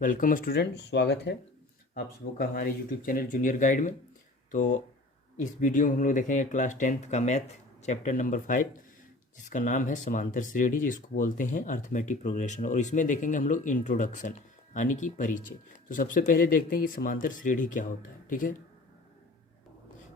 Welcome student, स्वागत है आप सबों का हमारे यूट्यूब चैनल जूनियर गाइड में। तो इस वीडियो में हम लोग देखेंगे क्लास 10th का मैथ चैप्टर नंबर 5, जिसका नाम है समांतर श्रेणी, जिसको बोलते हैं अर्थमेटिक प्रोग्रेशन। और इसमें देखेंगे हम लोग इंट्रोडक्शन यानी कि परिचय। तो सबसे पहले देखते हैं कि समांतर श्रेणी क्या होता है। ठीक है,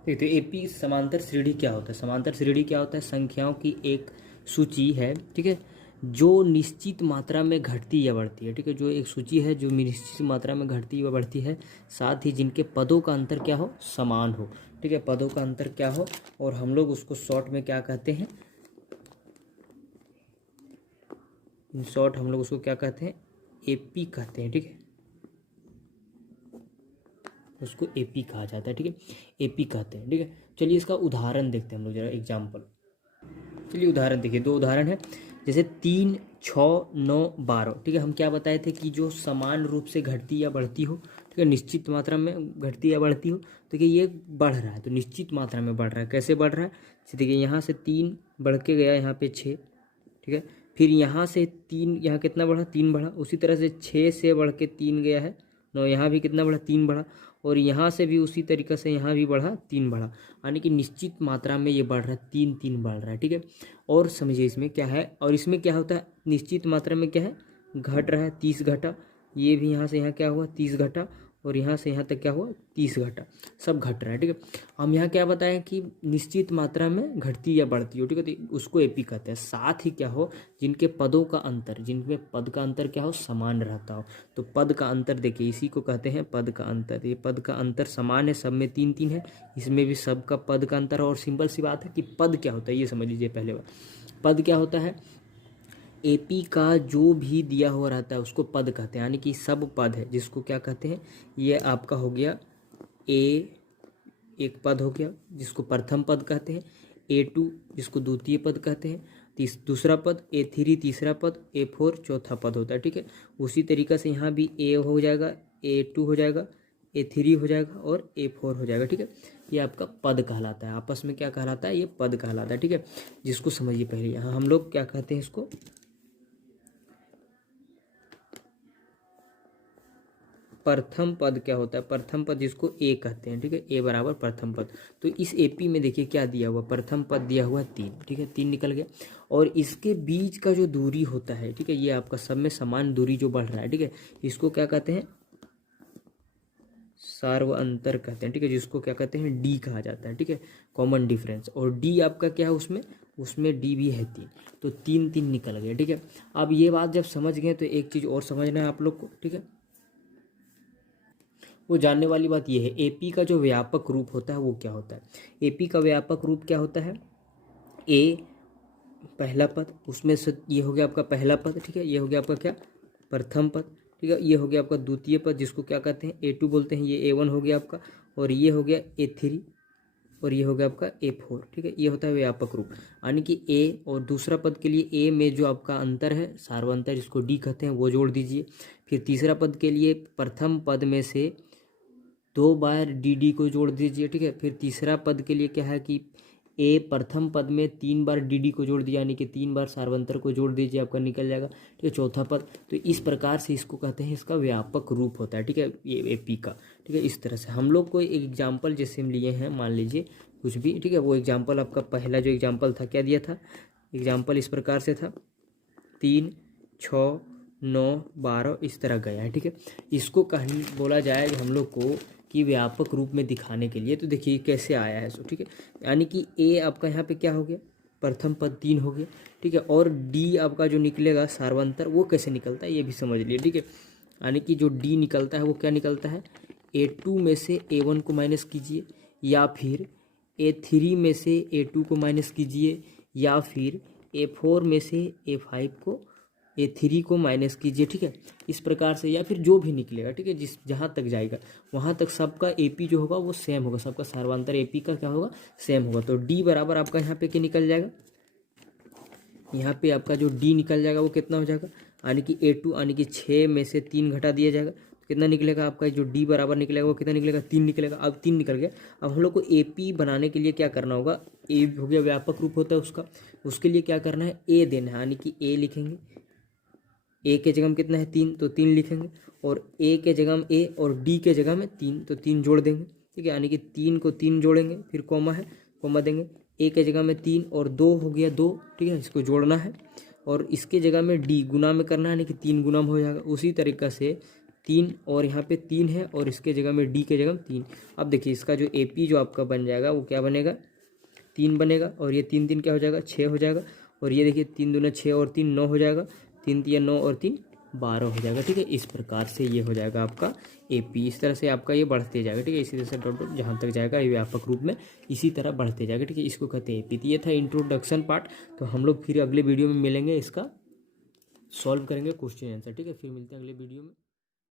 देखते हैं एपी समांतर श्रेणी क्या होता है। समांतर श्रेणी क्या होता है? संख्याओं की एक सूची है, ठीक है, जो निश्चित मात्रा में घटती या बढ़ती है। ठीक है, जो एक सूची है जो निश्चित मात्रा में घटती या बढ़ती है, साथ ही जिनके पदों का अंतर क्या हो? समान हो। ठीक है, पदों का अंतर क्या हो, और हम लोग उसको शॉर्ट में क्या कहते हैं? इन शॉर्ट हम लोग उसको क्या कहते हैं? एपी कहते हैं। ठीक है, उसको एपी कहा जाता है। ठीक है, एपी कहते हैं। ठीक है, चलिए इसका उदाहरण देखते हैं हम लोग जरा, एग्जाम्पल। चलिए उदाहरण देखिए, दो उदाहरण है, जैसे 3, 6, 9, 12। ठीक है, हम क्या बताए थे कि जो समान रूप से घटती या बढ़ती हो, ठीक है, निश्चित मात्रा में घटती या बढ़ती हो, तो कि ये बढ़ रहा है, तो निश्चित मात्रा में बढ़ रहा है। कैसे बढ़ रहा है? जैसे देखिए, यहाँ से 3 बढ़ के गया यहाँ पे 6, ठीक है, फिर यहाँ से 3, यहाँ कितना बढ़ा? 3 बढ़ा। उसी तरह से 6 से बढ़ के 3 गया है 9, यहाँ भी कितना बढ़ा? 3 बढ़ा। और यहाँ से भी उसी तरीके से यहाँ भी बढ़ा, 3 बढ़ा, यानी कि निश्चित मात्रा में ये बढ़ रहा है, 3 3 बढ़ रहा है। ठीक है, और समझिए इसमें क्या है, और इसमें क्या होता है? निश्चित मात्रा में क्या है? घट रहा है, 30 घटा। ये भी यहाँ से यहाँ क्या हुआ? 30 घटा। और यहाँ से यहाँ तक क्या हुआ? 30 घटा। सब घट रहा है। ठीक है, हम यहाँ क्या बताएं कि निश्चित मात्रा में घटती या बढ़ती हो। ठीक है, तो उसको एपी कहते हैं। साथ ही क्या हो? जिनके पदों का अंतर, जिनमें पद का अंतर क्या हो? समान रहता हो। तो पद का अंतर देखिए, इसी को कहते हैं पद का अंतर। ये पद का अंतर समान है, सब में 3 3 है, इसमें भी सबका पद का अंतर है। और सिंपल सी बात है कि पद क्या होता है ये समझ लीजिए पहले बार। पद क्या होता है? एपी का जो भी दिया हुआ रहता है उसको पद कहते हैं, यानी कि सब पद है, जिसको क्या कहते हैं? ये आपका हो गया ए, एक पद हो गया जिसको प्रथम पद कहते हैं। A2 जिसको द्वितीय पद कहते हैं। दूसरा पद A3 तीसरा पद, A4 चौथा पद होता है। ठीक है, उसी तरीके से यहाँ भी A हो जाएगा, A2 हो जाएगा, A3 हो जाएगा और A4 हो जाएगा। ठीक है, ये आपका पद कहलाता है। आपस में क्या कहलाता है? ये पद कहलाता है। ठीक है, जिसको समझिए पहले, यहाँ हम लोग क्या कहते हैं इसको? प्रथम पद क्या होता है? प्रथम पद जिसको ए कहते हैं। ठीक है, ए बराबर प्रथम पद। तो इस एपी में देखिए क्या दिया हुआ? प्रथम पद दिया हुआ 3। ठीक है, 3 निकल गया। और इसके बीच का जो दूरी होता है, ठीक है, ये आपका सब में समान दूरी जो बढ़ रहा है, ठीक है, इसको क्या कहते हैं? सार्व अंतर कहते हैं। ठीक है, जिसको क्या कहते हैं? डी कहा जाता है। ठीक है, कॉमन डिफरेंस। और डी आपका क्या है उसमें? उसमें डी भी है 3, तो 3 3 निकल गया। ठीक है, अब ये बात जब समझ गए तो एक चीज़ और समझना है आप लोग को। ठीक है, वो जानने वाली बात यह है, एपी का जो व्यापक रूप होता है वो क्या होता है? एपी का व्यापक रूप क्या होता है? ए पहला पद, उसमें से ये हो गया आपका पहला पद। ठीक है, ये हो गया आपका क्या? प्रथम पद। ठीक है, ये हो गया आपका द्वितीय पद, जिसको क्या कहते हैं? A2 बोलते हैं। ये A1 हो गया आपका, और ये हो गया A3, और ये हो गया आपका A4। ठीक है, ये होता है व्यापक रूप, यानी कि ए और दूसरा पद के लिए ए में जो आपका अंतर है, सार्वंतर, जिसको डी कहते हैं, वो जोड़ दीजिए। फिर तीसरा पद के लिए प्रथम पद में से 2 बार डी डी को जोड़ दीजिए। ठीक है, फिर तीसरा पद के लिए क्या है कि ए प्रथम पद में 3 बार डी डी को जोड़ दिया, यानी कि 3 बार सार्वंतर को जोड़ दीजिए, आपका निकल जाएगा। ठीक है, चौथा पद। तो इस प्रकार से इसको कहते हैं, इसका व्यापक रूप होता है। ठीक है, ये एपी का। ठीक है, इस तरह से हम लोग को एक एग्जाम्पल जैसे हम लिए हैं, मान लीजिए कुछ भी। ठीक है, वो एग्जाम्पल आपका पहला जो एग्जाम्पल था क्या दिया था? एग्जाम्पल इस प्रकार से था, 3, 6, 9, 12 इस तरह गया है। ठीक है, इसको कहीं बोला जाए हम लोग को कि व्यापक रूप में दिखाने के लिए। तो देखिए कैसे आया है सो। ठीक है, यानी कि ए आपका यहाँ पे क्या हो गया? प्रथम पद 3 हो गया। ठीक है, और डी आपका जो निकलेगा सार्वंतर, वो कैसे निकलता है ये भी समझ लिए। ठीक है, यानी कि जो डी निकलता है वो क्या निकलता है? A2 में से A1 को माइनस कीजिए, या फिर A3 में से A2 को माइनस कीजिए, या फिर A4 में से A5 को A3 को माइनस कीजिए। ठीक है, इस प्रकार से, या फिर जो भी निकलेगा। ठीक है, जिस जहाँ तक जाएगा वहाँ तक सबका एपी जो होगा वो सेम होगा, सबका सार्वंतर एपी का क्या होगा? सेम होगा। तो डी बराबर आपका यहाँ पे क्या निकल जाएगा? यहाँ पे आपका जो डी निकल जाएगा वो कितना हो जाएगा? यानी कि A2, यानी कि 6 में से 3 घटा दिया जाएगा, तो कितना निकलेगा आपका? जो डी बराबर निकलेगा वो कितना निकलेगा? 3 निकलेगा। अब 3 निकल गया। अब हम लोग को एपी बनाने के लिए क्या करना होगा? ए हो गया व्यापक रूप होता है उसका, उसके लिए क्या करना है? ए देना है, यानी कि ए लिखेंगे, ए के जगह में कितना है 3, तो 3 लिखेंगे, और ए के जगह में ए और डी के जगह में 3, तो 3 जोड़ देंगे, ठीक है। यानी कि 3 को 3 जोड़ेंगे, फिर कॉमा है, कॉमा देंगे, ए के जगह में 3 और 2 हो गया 2, ठीक है, इसको जोड़ना है, और इसके जगह में डी गुना में करना है, यानी कि 3 गुना में हो जाएगा। उसी तरीक़ा से 3 और यहाँ पे 3 है, और इसके जगह में डी के जगह में 3। अब देखिए इसका जो ए पी जो आपका बन जाएगा वो क्या बनेगा, 3 बनेगा, और ये 3 3 क्या हो जाएगा, 6 हो जाएगा, और ये देखिए 3 दूना 6 और 3 9 हो जाएगा, 3 3 9 और 3 12 हो जाएगा, ठीक है। इस प्रकार से ये हो जाएगा आपका एपी। इस तरह से आपका ये बढ़ते जाएगा, ठीक है। इसी तरह से डॉट डॉट जहाँ तक जाएगा ये व्यापक रूप में इसी तरह बढ़ते जाएगा, ठीक है। इसको कहते हैं एपी। तो ये था इंट्रोडक्शन पार्ट। तो हम लोग फिर अगले वीडियो में मिलेंगे, इसका सॉल्व करेंगे क्वेश्चन आंसर, ठीक है। फिर मिलते हैं अगले वीडियो में।